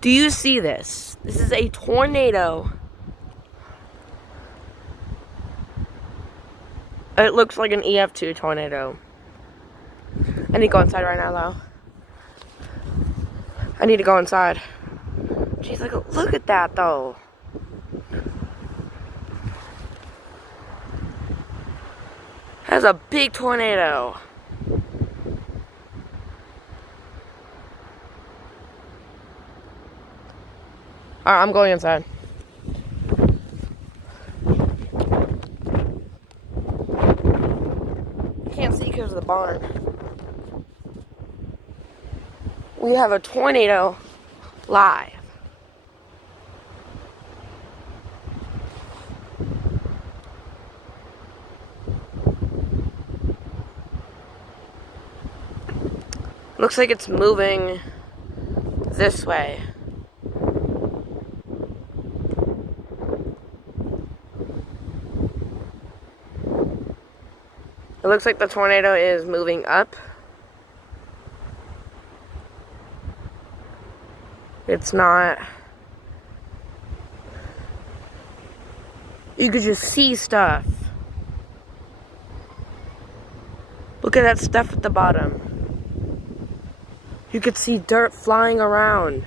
Do you see this? This is a tornado. It looks like an EF2 tornado. I need to go inside right now, though. I need to go inside. Jeez, look at that, though. That's a big tornado. Alright, I'm going inside. Can't see because of the barn. We have a tornado live. Looks like it's moving this way. It looks like the tornado is moving up. It's not. You could just see stuff. Look at that stuff at the bottom. You could see dirt flying around.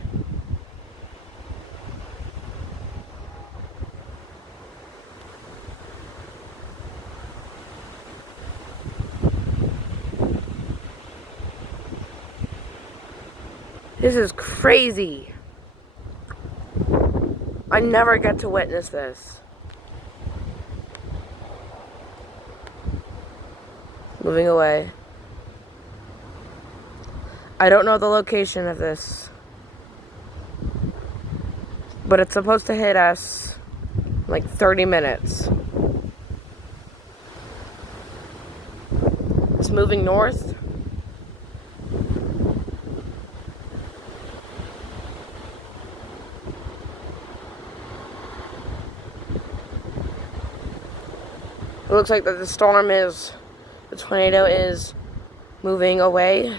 This is crazy. I never get to witness this. Moving away. I don't know the location of this, but it's supposed to hit us in like 30 minutes. It's moving north. It looks like that the tornado is moving away.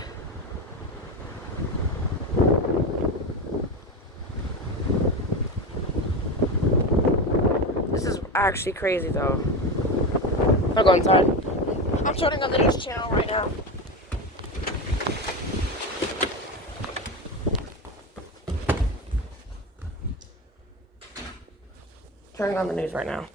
This is actually crazy though. I'll go inside. I'm turning on the news channel right now. Turning on the news right now.